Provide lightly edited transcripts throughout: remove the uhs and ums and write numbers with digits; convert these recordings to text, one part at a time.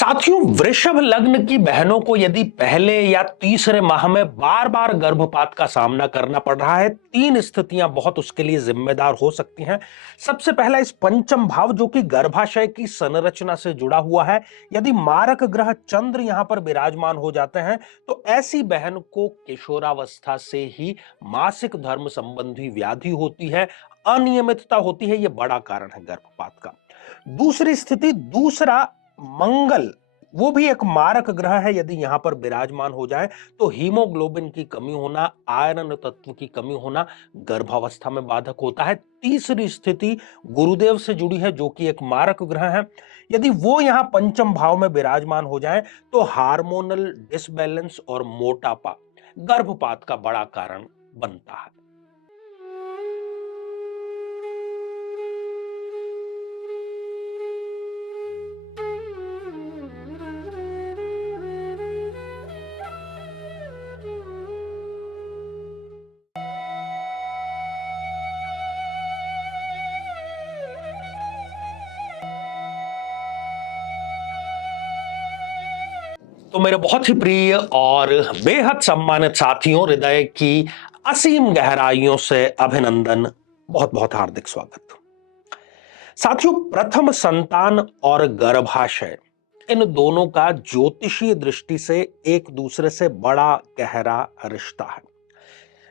साथियों, वृषभ लग्न की बहनों को यदि पहले या तीसरे माह में बार बार गर्भपात का सामना करना पड़ रहा है, तीन स्थितियां बहुत उसके लिए जिम्मेदार हो सकती हैं। सबसे पहला, इस पंचम भाव जो कि गर्भाशय की संरचना से जुड़ा हुआ है, यदि मारक ग्रह चंद्र यहां पर विराजमान हो जाते हैं तो ऐसी बहन को किशोरावस्था से ही मासिक धर्म संबंधी व्याधि होती है, अनियमितता होती है। यह बड़ा कारण है गर्भपात का। दूसरी स्थिति, दूसरा मंगल, वो भी एक मारक ग्रह है, यदि यहां पर विराजमान हो जाए तो हीमोग्लोबिन की कमी होना, आयरन तत्व की कमी होना गर्भावस्था में बाधक होता है। तीसरी स्थिति गुरुदेव से जुड़ी है, जो कि एक मारक ग्रह है। यदि वो यहां पंचम भाव में विराजमान हो जाए तो हार्मोनल डिसबैलेंस और मोटापा गर्भपात का बड़ा कारण बनता है। तो मेरे बहुत ही प्रिय और बेहद सम्मानित साथियों, हृदय की असीम गहराइयों से अभिनंदन, बहुत बहुत हार्दिक स्वागत। साथियों, प्रथम संतान और गर्भाशय, इन दोनों का ज्योतिषीय दृष्टि से एक दूसरे से बड़ा गहरा रिश्ता है।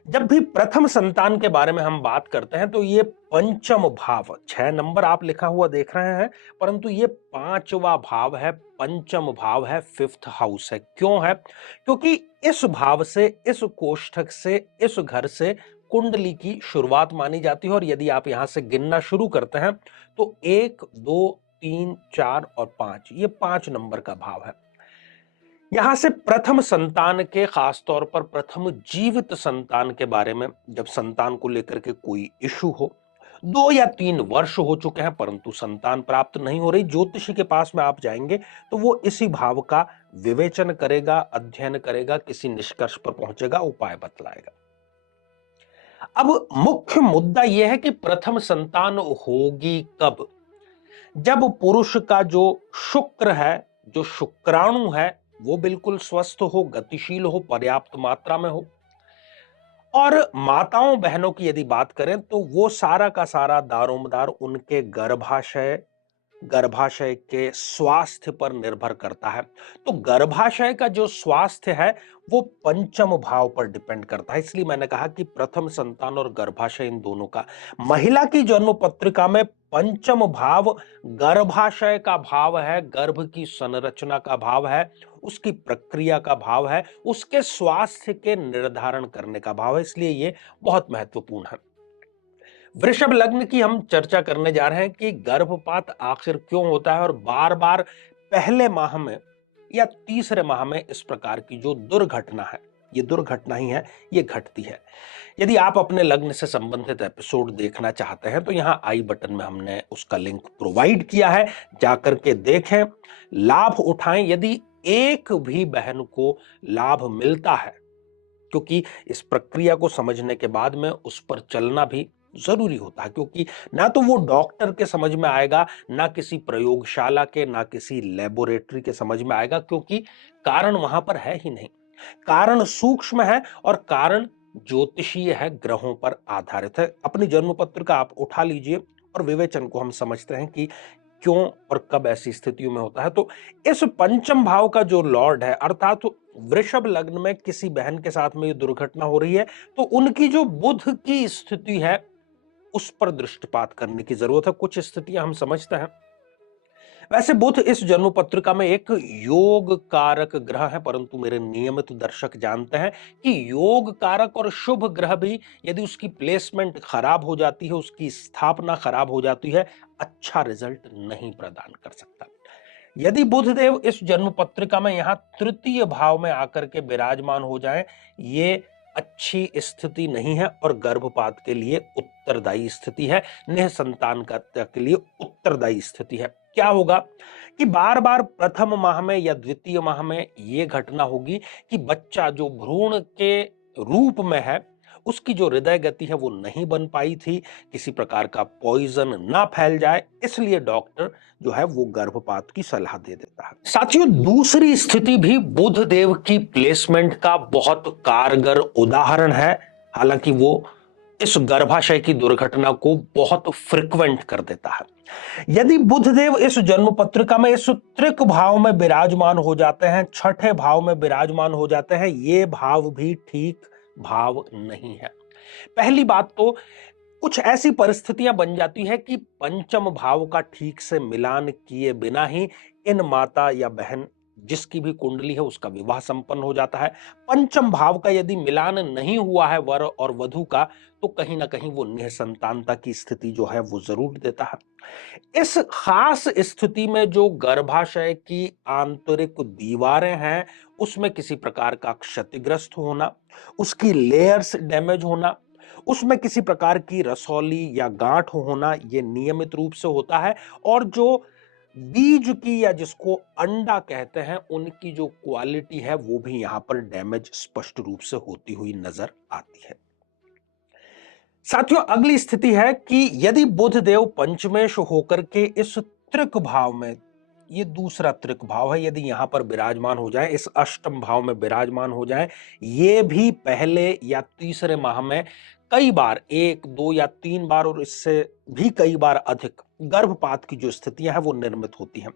जब भी प्रथम संतान के बारे में हम बात करते हैं तो ये पंचम भाव, 6 नंबर आप लिखा हुआ देख रहे हैं, परंतु ये पांचवा भाव है, पंचम भाव है, फिफ्थ हाउस है। क्यों है? क्योंकि इस भाव से, इस कोष्ठक से, इस घर से कुंडली की शुरुआत मानी जाती है। और यदि आप यहां से गिनना शुरू करते हैं तो 1, 2, 3, 4 और 5, ये 5 नंबर का भाव है। यहां से प्रथम संतान के, खासतौर पर प्रथम जीवित संतान के बारे में, जब संतान को लेकर के कोई इशू हो, 2 या 3 वर्ष हो चुके हैं परंतु संतान प्राप्त नहीं हो रही, ज्योतिषी के पास में आप जाएंगे तो वो इसी भाव का विवेचन करेगा, अध्ययन करेगा, किसी निष्कर्ष पर पहुंचेगा, उपाय बतलाएगा। अब मुख्य मुद्दा यह है कि प्रथम संतान होगी कब? जब पुरुष का जो शुक्र है, जो शुक्राणु है, वो बिल्कुल स्वस्थ हो, गतिशील हो, पर्याप्त मात्रा में हो। और माताओं बहनों की यदि बात करें तो वो सारा का सारा दारोमदार उनके गर्भाशय के स्वास्थ्य पर निर्भर करता है। तो गर्भाशय का जो स्वास्थ्य है वो पंचम भाव पर डिपेंड करता है। इसलिए मैंने कहा कि प्रथम संतान और गर्भाशय, इन दोनों का, महिला की जन्म पत्रिका में पंचम भाव गर्भाशय का भाव है, गर्भ की संरचना का भाव है, उसकी प्रक्रिया का भाव है, उसके स्वास्थ्य के निर्धारण करने का भाव है। इसलिए ये बहुत महत्वपूर्ण है। वृषभ लग्न की हम चर्चा करने जा रहे हैं कि गर्भपात आखिर क्यों होता है और बार बार पहले माह में या तीसरे माह में इस प्रकार की जो दुर्घटना है, ये दुर्घटना ही है, ये घटती है। यदि आप अपने लग्न से संबंधित एपिसोड देखना चाहते हैं तो यहां आई बटन में हमने उसका लिंक प्रोवाइड किया है, जाकर के देखें, लाभ उठाएं। यदि एक भी बहन को लाभ मिलता है, क्योंकि इस प्रक्रिया को समझने के बाद में उस पर चलना भी जरूरी होता है, क्योंकि ना तो वो डॉक्टर के समझ में आएगा, ना किसी प्रयोगशाला के, ना किसी लेबोरेटरी के समझ में आएगा, क्योंकि कारण वहां पर है ही नहीं। कारण सूक्ष्म है और कारण ज्योतिषीय है, ग्रहों पर आधारित है। अपनी जन्म पत्रिका आप उठा लीजिए और विवेचन को हम समझते हैं कि क्यों और कब ऐसी स्थितियों में होता है। तो इस पंचम भाव का जो लॉर्ड है, अर्थात वृषभ लग्न में किसी बहन के साथ में ये दुर्घटना हो रही है तो उनकी जो बुध की स्थिति है उस पर दृष्टिपात करने की जरूरत है। कुछ स्थितियां हम समझते हैं। वैसे बुध इस जन्म पत्रिका में एक योग कारक ग्रह है, परंतु मेरे नियमित दर्शक जानते हैं कि योग कारक और शुभ ग्रह भी यदि उसकी प्लेसमेंट खराब हो जाती है, उसकी स्थापना खराब हो जाती है, अच्छा रिजल्ट नहीं प्रदान कर सकता। यदि बुधदेव इस जन्म पत्रिका में यहां तृतीय भाव में आकर के विराजमान हो जाएं, ये अच्छी स्थिति नहीं है और गर्भपात के लिए उत्तरदायी स्थिति है, निःसंतान के लिए उत्तरदायी स्थिति है। क्या होगा कि बार बार प्रथम माह में या द्वितीय माह में यह घटना होगी कि बच्चा जो भ्रूण के रूप में है उसकी जो हृदय गति है वो नहीं बन पाई थी, किसी प्रकार का पॉइजन ना फैल जाए, इसलिए डॉक्टर जो है वो गर्भपात की सलाह दे देता है। साथियों, दूसरी स्थिति भी बुध देव की प्लेसमेंट का बहुत कारगर उदाहरण है। हालांकि वो इस गर्भाशय की दुर्घटना को बहुत फ्रिक्वेंट कर देता है। यदि बुधदेव इस जन्म पत्रिका में इस त्रिक भाव में विराजमान हो जाते हैं, छठे भाव में विराजमान हो जाते हैं, ये भाव भी ठीक भाव नहीं है। पहली बात तो कुछ ऐसी परिस्थितियां बन जाती है कि पंचम भाव का ठीक से मिलान किए बिना ही इन माता या बहन जिसकी भी कुंडली है उसका विवाह संपन्न हो जाता है। पंचम भाव का यदि मिलान नहीं हुआ है वर और वधु का, तो कहीं ना कहीं वो निसंतानता की स्थिति जो है वो जरूर देता है। इस खास स्थिति में जो गर्भाशय की आंतरिक दीवारें हैं उसमें किसी प्रकार का क्षतिग्रस्त होना, उसकी लेयर्स डैमेज होना, उसमें किसी प्रकार की रसौली या गांठ होना, यह नियमित रूप से होता है। और जो बीज की या जिसको अंडा कहते हैं उनकी जो क्वालिटी है वो भी यहां पर डैमेज स्पष्ट रूप से होती हुई नजर आती है। साथियों, अगली स्थिति है कि यदि बुध देव पंचमेश होकर के इस त्रिक भाव में, ये दूसरा त्रिक भाव है, यदि यहां पर विराजमान हो जाए, इस अष्टम भाव में विराजमान हो जाए, ये भी पहले या तीसरे माह में कई बार, एक दो या तीन बार और इससे भी कई बार अधिक गर्भपात की जो स्थितियां हैं वो निर्मित होती हैं।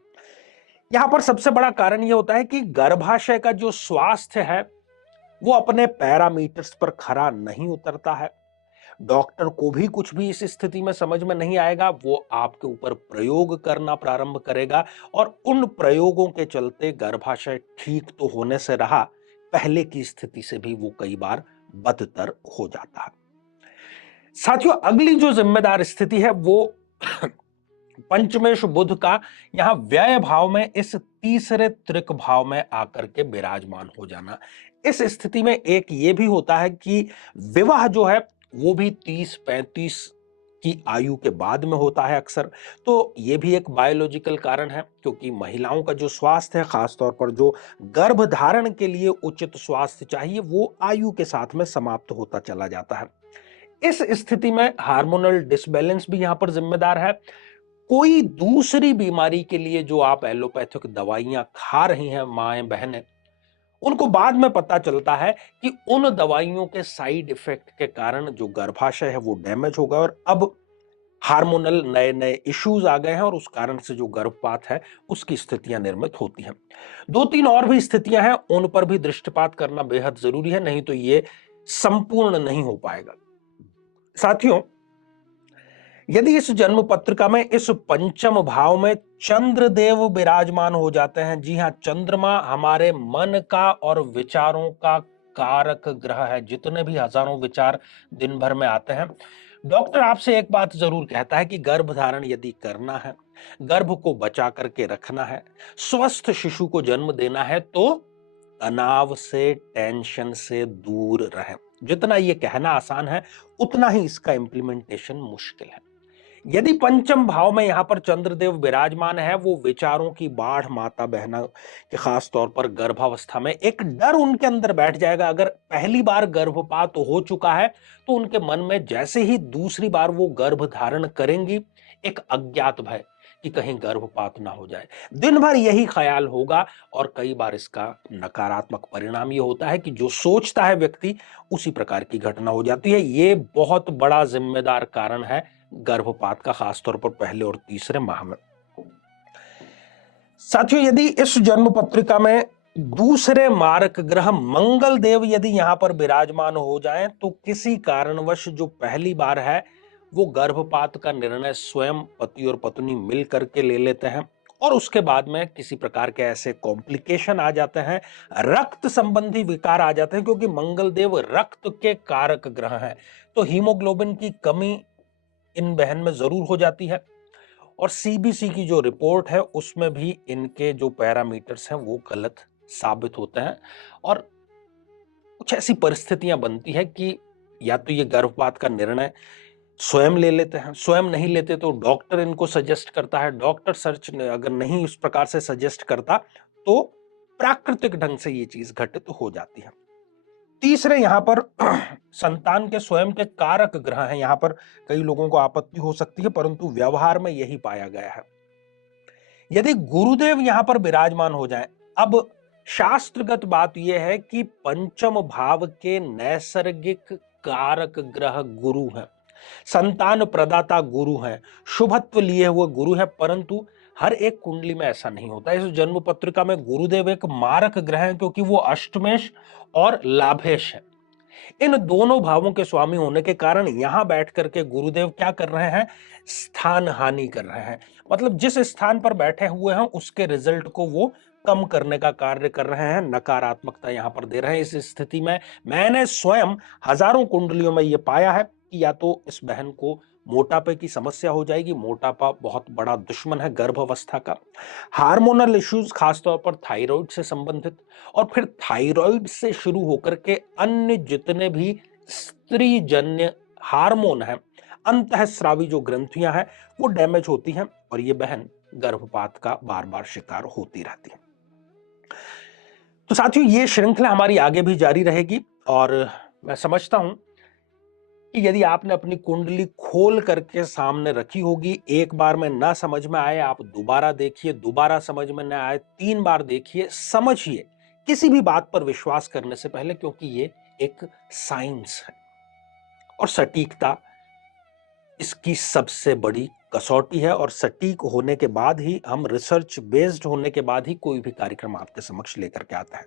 यहां पर सबसे बड़ा कारण यह होता है कि गर्भाशय का जो स्वास्थ्य है वो अपने पैरामीटर्स पर खरा नहीं उतरता है। डॉक्टर को भी कुछ भी इस स्थिति में समझ में नहीं आएगा, वो आपके ऊपर प्रयोग करना प्रारंभ करेगा और उन प्रयोगों के चलते गर्भाशय ठीक तो होने से रहा, पहले की स्थिति से भी वो कई बार बदतर हो जाता है। साथियों, अगली जो जिम्मेदार स्थिति है वो पंचमेश बुध का यहां व्यय भाव में इस तीसरे त्रिक भाव में आकर के विराजमान हो जाना। इस स्थिति में एक ये भी होता है कि विवाह जो है वो भी 30-35 की आयु के बाद में होता है अक्सर। तो ये भी एक बायोलॉजिकल कारण है, क्योंकि महिलाओं का जो स्वास्थ्य है, खासतौर पर जो गर्भधारण के लिए उचित स्वास्थ्य चाहिए, वो आयु के साथ में समाप्त होता चला जाता है। इस स्थिति में हार्मोनल डिसबैलेंस भी यहां पर जिम्मेदार है। कोई दूसरी बीमारी के लिए जो आप एलोपैथिक दवाइयां खा रही हैं माएं बहनें, उनको बाद में पता चलता है कि उन दवाइयों के साइड इफेक्ट के कारण जो गर्भाशय है वो डैमेज हो गया और अब हार्मोनल नए नए इश्यूज आ गए हैं और उस कारण से जो गर्भपात है उसकी स्थितियां निर्मित होती हैं। दो तीन और भी स्थितियां हैं, उन पर भी दृष्टिपात करना बेहद जरूरी है, नहीं तो ये संपूर्ण नहीं हो पाएगा। साथियों, यदि इस जन्म पत्रिका में इस पंचम भाव में चंद्रदेव विराजमान हो जाते हैं, जी हां, चंद्रमा हमारे मन का और विचारों का कारक ग्रह है। जितने भी हजारों विचार दिन भर में आते हैं, डॉक्टर आपसे एक बात जरूर कहता है कि गर्भधारण यदि करना है, गर्भ को बचा करके रखना है, स्वस्थ शिशु को जन्म देना है, तो तनाव से, टेंशन से दूर रहें। जितना ये कहना आसान है, उतना ही इसका इंप्लीमेंटेशन मुश्किल है। यदि पंचम भाव में यहां पर चंद्रदेव विराजमान है, वो विचारों की बाढ़ माता बहना के खास तौर पर गर्भावस्था में एक डर उनके अंदर बैठ जाएगा। अगर पहली बार गर्भपात हो चुका है तो उनके मन में जैसे ही दूसरी बार वो गर्भ धारण करेंगी, एक अज्ञात भय कि कहीं गर्भपात ना हो जाए, दिन भर यही ख्याल होगा। और कई बार इसका नकारात्मक परिणाम ये होता है कि जो सोचता है व्यक्ति उसी प्रकार की घटना हो जाती है। ये बहुत बड़ा जिम्मेदार कारण है गर्भपात का, खासतौर पर पहले और तीसरे माह में। साथियों, यदि इस जन्म पत्रिका में दूसरे मारक ग्रह मंगल देव यदि यहां पर विराजमान हो जाएं, तो किसी कारणवश जो पहली बार है वो गर्भपात का निर्णय स्वयं पति और पत्नी मिल करके ले लेते हैं और उसके बाद में किसी प्रकार के ऐसे कॉम्प्लिकेशन आ जाते हैं, रक्त संबंधी विकार आ जाते हैं, क्योंकि मंगल देव रक्त के कारक ग्रह हैं। तो हीमोग्लोबिन की कमी इन बहन में जरूर हो जाती है और सीबीसी की जो रिपोर्ट है उसमें भी इनके जो पैरामीटर्स हैं वो गलत साबित होते हैं और कुछ ऐसी परिस्थितियां बनती है कि या तो ये गर्भपात का निर्णय स्वयं ले लेते हैं, स्वयं नहीं लेते तो डॉक्टर इनको सजेस्ट करता है, डॉक्टर सर्च अगर नहीं उस प्रकार से सजेस्ट करता तो प्राकृतिक ढंग से ये चीज घटित हो जाती है। तीसरे यहां पर संतान के स्वयं के कारक ग्रह हैं। यहां पर कई लोगों को आपत्ति हो सकती है, परंतु व्यवहार में यही पाया गया है। यदि गुरुदेव यहां पर विराजमान हो जाएं, अब शास्त्रगत बात यह है कि पंचम भाव के नैसर्गिक कारक ग्रह गुरु हैं, संतान प्रदाता गुरु हैं, शुभत्व लिए हुए गुरु हैं, परंतु हर एक कुंडली में ऐसा नहीं होता। इस जन्म पत्रिका में गुरुदेव एक मारक ग्रह है, क्योंकि वो अष्टमेश और लाभेश है। इन दोनों भावों के स्वामी होने के कारण यहां बैठ करके गुरुदेव क्या कर रहे हैं, स्थान हानि कर रहे हैं। मतलब जिस स्थान पर बैठे हुए हैं उसके रिजल्ट को वो कम करने का कार्य कर रहे हैं, नकारात्मकता यहां पर दे रहे हैं। इस स्थिति में मैंने स्वयं हजारों कुंडलियों में यह पाया है कि या तो इस बहन को मोटापे की समस्या हो जाएगी, मोटापा बहुत बड़ा दुश्मन है गर्भावस्था का, हार्मोनल इश्यूज खासतौर पर थायराइड से संबंधित, और फिर थायराइड से शुरू होकर के अन्य जितने भी स्त्री जन्य हार्मोन हैं, अंतःस्रावी जो ग्रंथियां हैं वो डैमेज होती हैं, और ये बहन गर्भपात का बार बार शिकार होती रहती है। तो साथियों, ये श्रृंखला हमारी आगे भी जारी रहेगी, और मैं समझता हूं कि यदि आपने अपनी कुंडली खोल करके सामने रखी होगी, एक बार में ना समझ में आए आप दोबारा देखिए, दोबारा समझ में ना आए 3 बार देखिए, समझिए किसी भी बात पर विश्वास करने से पहले, क्योंकि ये एक साइंस है और सटीकता इसकी सबसे बड़ी कसौटी है, और सटीक होने के बाद ही, हम रिसर्च बेस्ड होने के बाद ही कोई भी कार्यक्रम आपके समक्ष लेकर के आता है।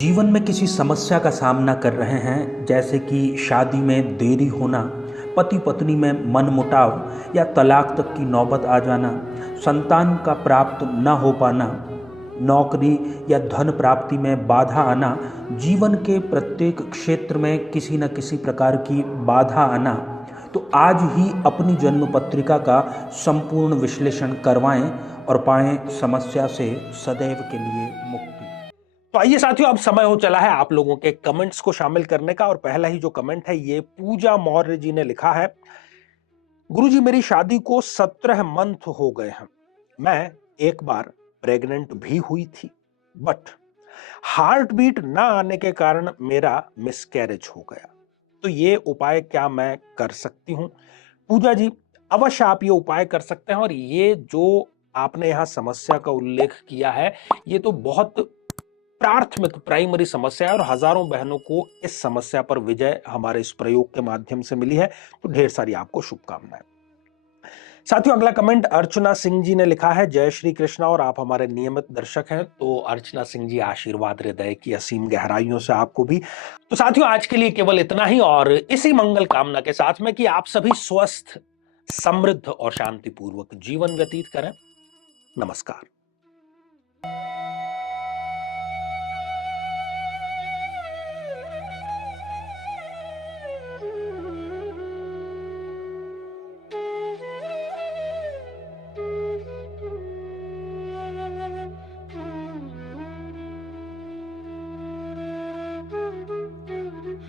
जीवन में किसी समस्या का सामना कर रहे हैं, जैसे कि शादी में देरी होना, पति पत्नी में मनमुटाव या तलाक तक की नौबत आ जाना, संतान का प्राप्त न हो पाना, नौकरी या धन प्राप्ति में बाधा आना, जीवन के प्रत्येक क्षेत्र में किसी न किसी प्रकार की बाधा आना, तो आज ही अपनी जन्म पत्रिका का संपूर्ण विश्लेषण करवाएं और पाएं समस्या से सदैव के लिए मुक्ति। तो आइए साथियों, अब समय हो चला है आप लोगों के कमेंट्स को शामिल करने का, और पहला ही जो कमेंट है ये पूजा मौर्य जी ने लिखा है। गुरुजी, मेरी शादी को 17 मंथ हो गए हैं। मैं एक बार प्रेग्नेंट भी हुई थी, बट हार्ट बीट ना आने के कारण मेरा मिसकैरेज हो गया। तो ये उपाय क्या मैं कर सकती हूं? पूजा जी, अवश्य आप ये उपाय कर सकते हैं, और ये जो आपने यहां समस्या का उल्लेख किया है, ये तो बहुत प्राथमिक प्राइमरी समस्या है, और हजारों बहनों को इस समस्या पर विजय हमारे इस प्रयोग के माध्यम से मिली है। तो ढेर सारी आपको शुभकामनाएं। साथियों, अगला कमेंट अर्चना सिंह जी ने लिखा है। जय श्री कृष्णा, और आप हमारे नियमित दर्शक हैं। तो अर्चना सिंह जी, आशीर्वाद हृदय की असीम गहराइयों से आपको भी। तो साथियों, आज के लिए केवल इतना ही, और इसी मंगल कामना के साथ में कि आप सभी स्वस्थ, समृद्ध और शांतिपूर्वक जीवन व्यतीत करें। नमस्कार।